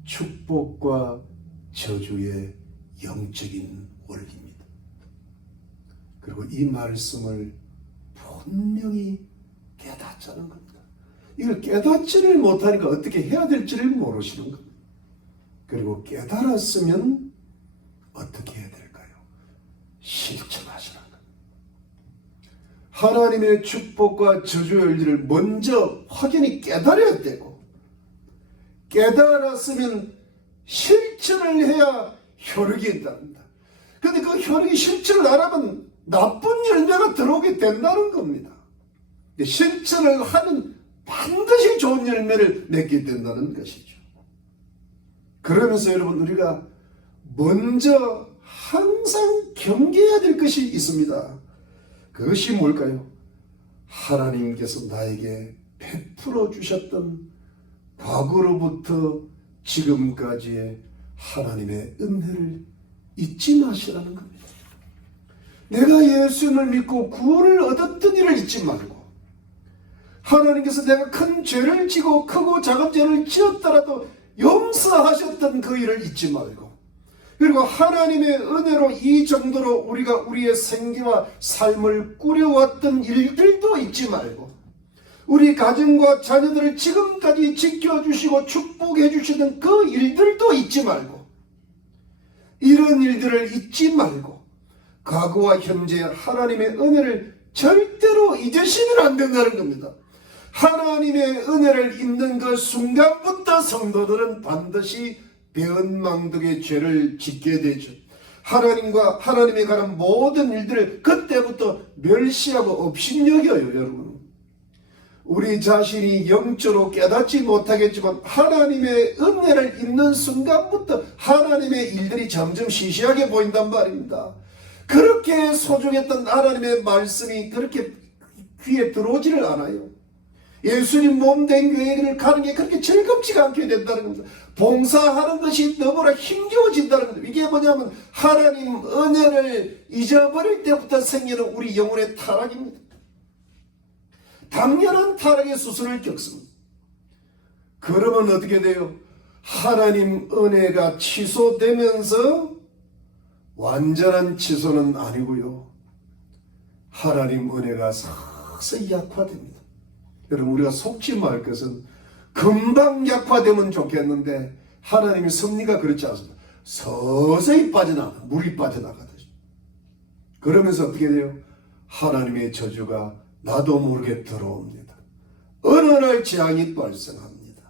축복과 저주의 영적인 원리입니다. 그리고 이 말씀을 분명히 깨닫자는 겁니다. 이걸 깨닫지를 못하니까 어떻게 해야 될지를 모르시는 겁니다. 그리고 깨달았으면 어떻게 해야 될까요? 실천하시는 겁니다. 하나님의 축복과 저주의 원리를 먼저 확연히 깨달아야 되고 깨달았으면 실천을 해야 효력이 있답니다. 그런데 그 효력이 실천을 안 하면 나쁜 열매가 들어오게 된다는 겁니다. 실천을 하면 반드시 좋은 열매를 맺게 된다는 것이죠. 그러면서 여러분 우리가 먼저 항상 경계해야 될 것이 있습니다. 그것이 뭘까요? 하나님께서 나에게 베풀어 주셨던 과거로부터 지금까지의 하나님의 은혜를 잊지 마시라는 겁니다. 내가 예수님을 믿고 구원을 얻었던 일을 잊지 말고 하나님께서 내가 큰 죄를 지고 크고 작은 죄를 지었더라도 용서하셨던 그 일을 잊지 말고 그리고 하나님의 은혜로 이 정도로 우리가 우리의 생계와 삶을 꾸려왔던 일들도 잊지 말고 우리 가정과 자녀들을 지금까지 지켜주시고 축복해 주시던 그 일들도 잊지 말고 이런 일들을 잊지 말고 과거와 현재 하나님의 은혜를 절대로 잊으시면 안 된다는 겁니다. 하나님의 은혜를 잊는 그 순간부터 성도들은 반드시 배은망덕의 죄를 짓게 되죠. 하나님과 하나님에 관한 모든 일들을 그때부터 멸시하고 업신여겨요. 여러분 우리 자신이 영적으로 깨닫지 못하겠지만 하나님의 은혜를 잊는 순간부터 하나님의 일들이 점점 시시하게 보인단 말입니다. 그렇게 소중했던 하나님의 말씀이 그렇게 귀에 들어오지를 않아요. 예수님 몸된 교회를 가는 게 그렇게 즐겁지가 않게 된다는 겁니다. 봉사하는 것이 너무나 힘겨워진다는 겁니다. 이게 뭐냐면 하나님 은혜를 잊어버릴 때부터 생기는 우리 영혼의 타락입니다. 당연한 타락의 수순을 겪습니다. 그러면 어떻게 돼요? 하나님 은혜가 취소되면서 완전한 취소는 아니고요. 하나님 은혜가 서서히 약화됩니다. 여러분 우리가 속지 말 것은 금방 약화되면 좋겠는데 하나님의 섭리가 그렇지 않습니다. 서서히 빠져나가, 물이 빠져나가듯이. 그러면서 어떻게 돼요? 하나님의 저주가 나도 모르게 들어옵니다. 어느 날 재앙이 발생합니다.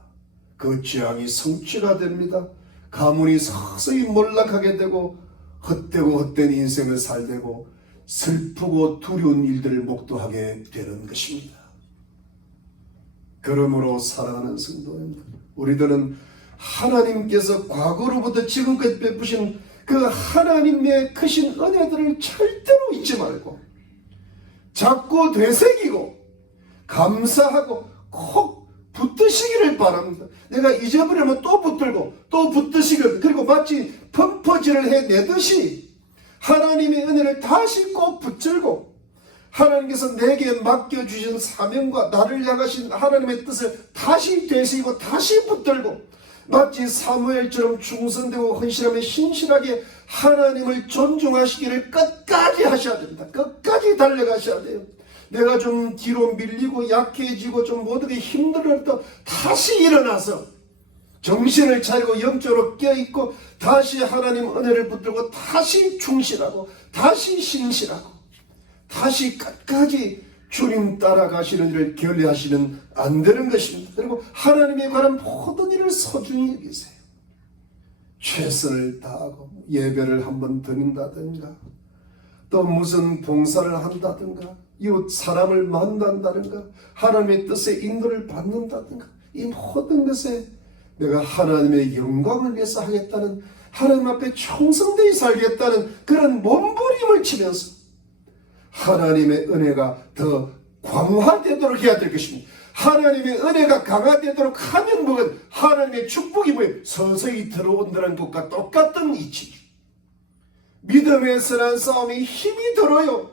그 재앙이 성취가 됩니다. 가문이 서서히 몰락하게 되고 헛되고 헛된 인생을 살되고 슬프고 두려운 일들을 목도하게 되는 것입니다. 그러므로 사랑하는 성도님들, 우리들은 하나님께서 과거로부터 지금까지 베푸신 그 하나님의 크신 은혜들을 절대로 잊지 말고 자꾸 되새기고 감사하고 꼭 붙드시기를 바랍니다. 내가 잊어버리면 또 붙들고 또 붙드시거든. 그리고 마치 펌퍼질을 해내듯이 하나님의 은혜를 다시 꼭 붙들고 하나님께서 내게 맡겨주신 사명과 나를 향하신 하나님의 뜻을 다시 되새기고 다시 붙들고 마치 사무엘처럼 충성되고 헌신하며 신실하게 하나님을 존중하시기를 끝까지 하셔야 됩니다. 끝까지 달려가셔야 돼요. 내가 좀 뒤로 밀리고 약해지고 좀 모든 게 힘들어도 다시 일어나서 정신을 차리고 영적으로 깨어있고 다시 하나님 은혜를 붙들고 다시 충실하고 다시 신실하고 다시 끝까지 주님 따라가시는 일을 결례하시는 안 되는 것입니다. 그리고 하나님에 관한 모든 일을 소중히 여기세요. 최선을 다하고 예배를 한번 드린다든가 또 무슨 봉사를 한다든가 이웃 사람을 만난다든가 하나님의 뜻에 인도를 받는다든가 이 모든 것에 내가 하나님의 영광을 위해서 하겠다는 하나님 앞에 충성되이 살겠다는 그런 몸부림을 치면서 하나님의 은혜가 더 광화되도록 해야 될 것입니다. 하나님의 은혜가 강화되도록 하면 뭐건 하나님의 축복이 뭐예요? 서서히 들어온다는 것과 똑같은 이치죠. 믿음의 선한 싸움이 힘이 들어요.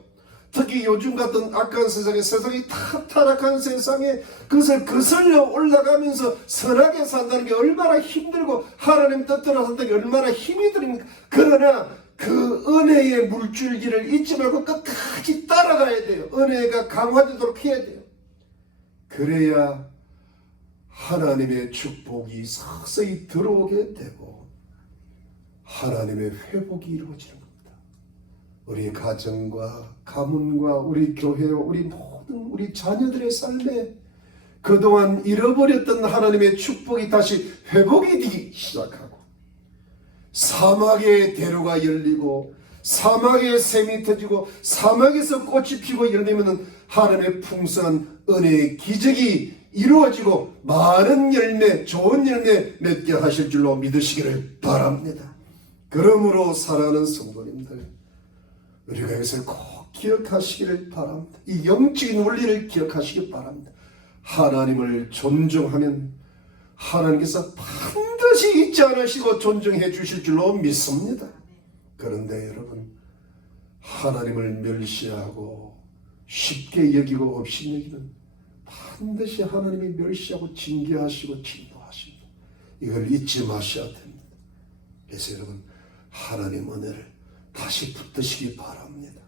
특히 요즘 같은 악한 세상에 세상이 타락한 세상에 그것을 거슬러 올라가면서 선하게 산다는 게 얼마나 힘들고 하나님 뜻대로 산다는 게 얼마나 힘이 듭니까? 그러나 그 은혜의 물줄기를 잊지 말고 끝까지 따라가야 돼요. 은혜가 강화되도록 해야 돼요. 그래야 하나님의 축복이 서서히 들어오게 되고 하나님의 회복이 이루어지는 겁니다. 우리 가정과 가문과 우리 교회와 우리 모든 우리 자녀들의 삶에 그동안 잃어버렸던 하나님의 축복이 다시 회복이 되기 시작하고 사막의 대로가 열리고 사막의 샘이 터지고 사막에서 꽃이 피고 열리면 하나님의 풍성한 은혜의 기적이 이루어지고 많은 열매, 좋은 열매 맺게 하실 줄로 믿으시기를 바랍니다. 그러므로 사랑하는 성도님들, 우리가 이것을 꼭 기억하시기를 바랍니다. 이 영적인 원리를 기억하시기 바랍니다. 하나님을 존중하면 하나님께서 반드시 잊지 않으시고 존중해 주실 줄로 믿습니다. 그런데 여러분, 하나님을 멸시하고 쉽게 여기고 없이 여기면 반드시 하나님이 멸시하고 징계하시고 진노하십니다. 이걸 잊지 마셔야 됩니다. 그래서 여러분, 하나님 은혜를 다시 붙드시기 바랍니다.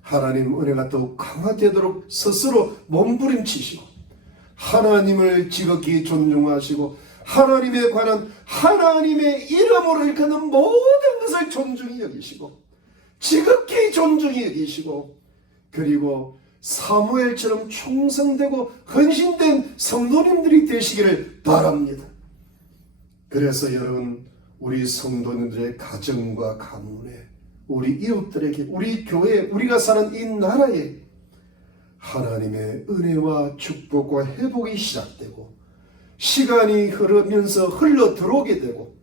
하나님 은혜가 더욱 강화되도록 스스로 몸부림치시고 하나님을 지극히 존중하시고 하나님에 관한 하나님의 이름으로 일컫는 모든 것을 존중히 여기시고 지극히 존중히 여기시고 그리고 사무엘처럼 충성되고 헌신된 성도님들이 되시기를 바랍니다. 그래서 여러분, 우리 성도님들의 가정과 가문에 우리 이웃들에게 우리 교회에 우리가 사는 이 나라에 하나님의 은혜와 축복과 회복이 시작되고 시간이 흐르면서 흘러 들어오게 되고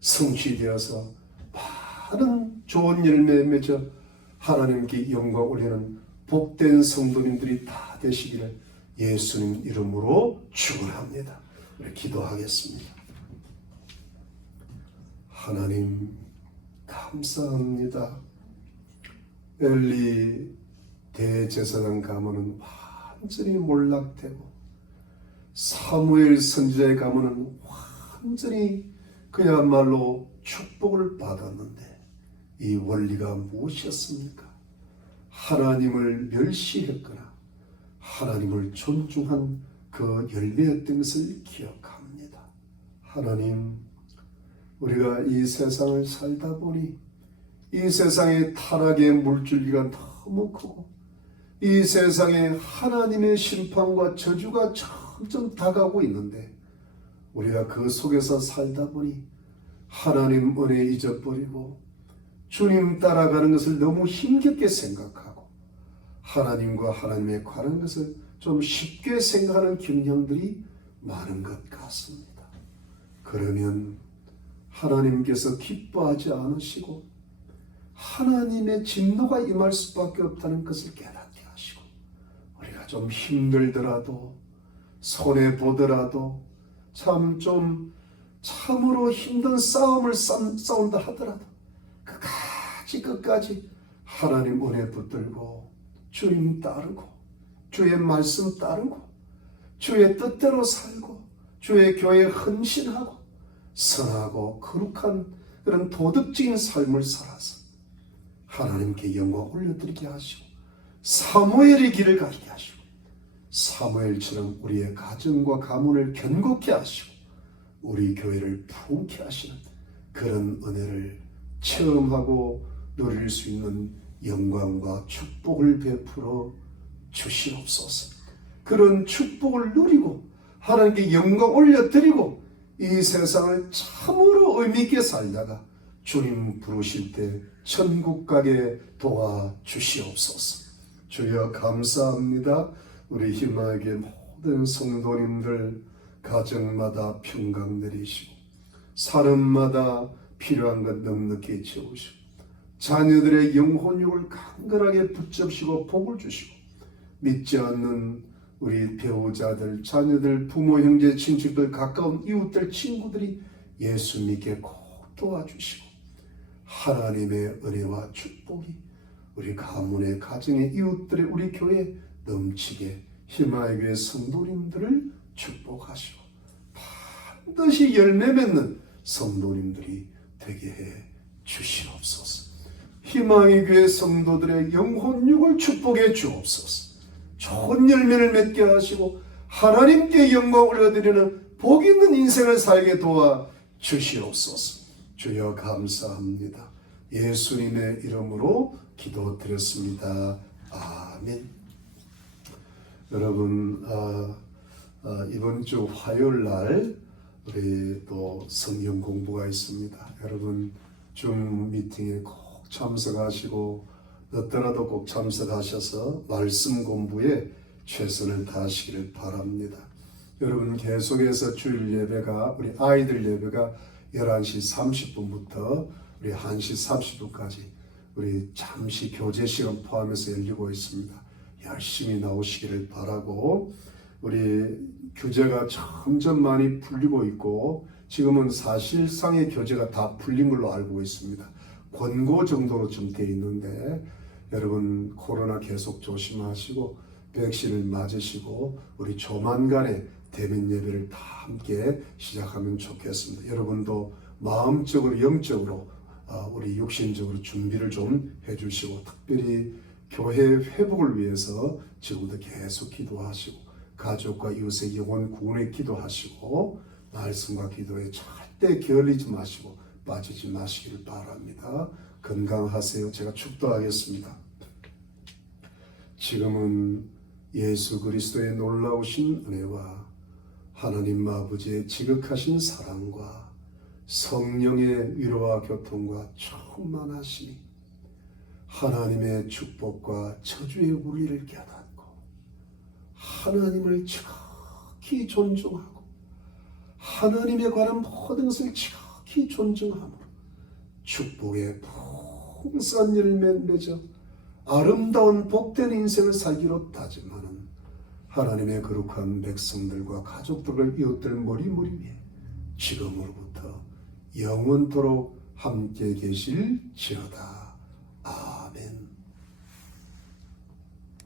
성취되어서 많은 좋은 열매 맺어 하나님께 영광 올리는 복된 성도님들이 다 되시기를 예수님 이름으로 축원합니다. 우리 기도하겠습니다. 하나님 감사합니다. 엘리 대제사장 가문은 완전히 몰락되고 사무엘 선지자의 가문은 완전히 그야말로 축복을 받았는데 이 원리가 무엇이었습니까? 하나님을 멸시했거나 하나님을 존중한 그 열매였던 것을 기억합니다. 하나님, 우리가 이 세상을 살다 보니 이 세상의 타락의 물줄기가 너무 크고 이 세상에 하나님의 심판과 저주가 점점 다가오고 있는데 우리가 그 속에서 살다 보니 하나님 은혜 잊어버리고 주님 따라가는 것을 너무 힘겹게 생각하고 하나님과 하나님에 관한 것을 좀 쉽게 생각하는 경향들이 많은 것 같습니다. 그러면 하나님께서 기뻐하지 않으시고 하나님의 진노가 임할 수밖에 없다는 것을 깨닫게 하시고 우리가 좀 힘들더라도 손해보더라도 좀 참으로 힘든 싸움을 싸운다 하더라도 끝까지 하나님 은혜 붙들고 주님 따르고 주의 말씀 따르고 주의 뜻대로 살고 주의 교회에 헌신하고 선하고 거룩한 그런 도덕적인 삶을 살아서 하나님께 영광 올려드리게 하시고 사무엘의 길을 가게 하시고 사무엘처럼 우리의 가정과 가문을 견고케 하시고 우리 교회를 부흥케 하시는 그런 은혜를 체험하고 누릴 수 있는 영광과 축복을 베풀어 주시옵소서. 그런 축복을 누리고 하나님께 영광 올려드리고 이 세상을 참으로 의미있게 살다가 주님 부르실 때 천국 가게 도와주시옵소서. 주여 감사합니다. 우리 희망에게 모든 성도님들 가정마다 평강 내리시고 사람마다 필요한 것 넉넉히 채우시고 자녀들의 영혼육을 강건하게 붙잡으시고 복을 주시고 믿지 않는 우리 배우자들, 자녀들, 부모, 형제, 친척들, 가까운 이웃들, 친구들이 예수 믿게 꼭 도와주시고 하나님의 은혜와 축복이 우리 가문의 가정의 이웃들의 우리 교회에 넘치게 희망의 교회 성도님들을 축복하시고 반드시 열매 맺는 성도님들이 되게 해 주시옵소서. 희망의 교회 성도들의 영혼육을 축복해 주옵소서. 좋은 열매를 맺게 하시고 하나님께 영광 올려드리는 복 있는 인생을 살게 도와 주시옵소서. 주여 감사합니다. 예수님의 이름으로 기도드렸습니다. 아멘. 여러분 이번 주 화요일 날 우리 또 성경 공부가 있습니다. 여러분 줌 미팅에 꼭 참석하시고 늦더라도 꼭 참석하셔서 말씀 공부에 최선을 다하시기를 바랍니다. 여러분 계속해서 주일 예배가 우리 아이들 예배가 11시 30분부터 우리 1시 30분까지 우리 잠시 교제 시간 포함해서 열리고 있습니다. 열심히 나오시기를 바라고 우리 교재가 점점 많이 풀리고 있고 지금은 사실상의 교재가 다 풀린 걸로 알고 있습니다. 권고 정도로 좀 돼 있는데 여러분 코로나 계속 조심하시고 백신을 맞으시고 우리 조만간에 대면 예배를 다 함께 시작하면 좋겠습니다. 여러분도 마음적으로 영적으로 우리 육신적으로 준비를 좀 해주시고 특별히 교회 회복을 위해서 지금부터 계속 기도하시고 가족과 이웃의 영혼 구원에 기도하시고 말씀과 기도에 절대 게을리지 마시고 빠지지 마시기를 바랍니다. 건강하세요. 제가 축도하겠습니다. 지금은 예수 그리스도의 놀라우신 은혜와 하나님 아버지의 지극하신 사랑과 성령의 위로와 교통과 충만하시니 하나님의 축복과 저주의 우리를 깨닫고 하나님을 지극히 존중하고 하나님에 관한 모든 것을 지극히 존중함으로 축복의 풍성한 열매 맺어 아름다운 복된 인생을 살기로 다짐하는 하나님의 거룩한 백성들과 가족들과 이웃들 머리머리 위에 지금으로부터 영원토록 함께 계실지어다. 아멘.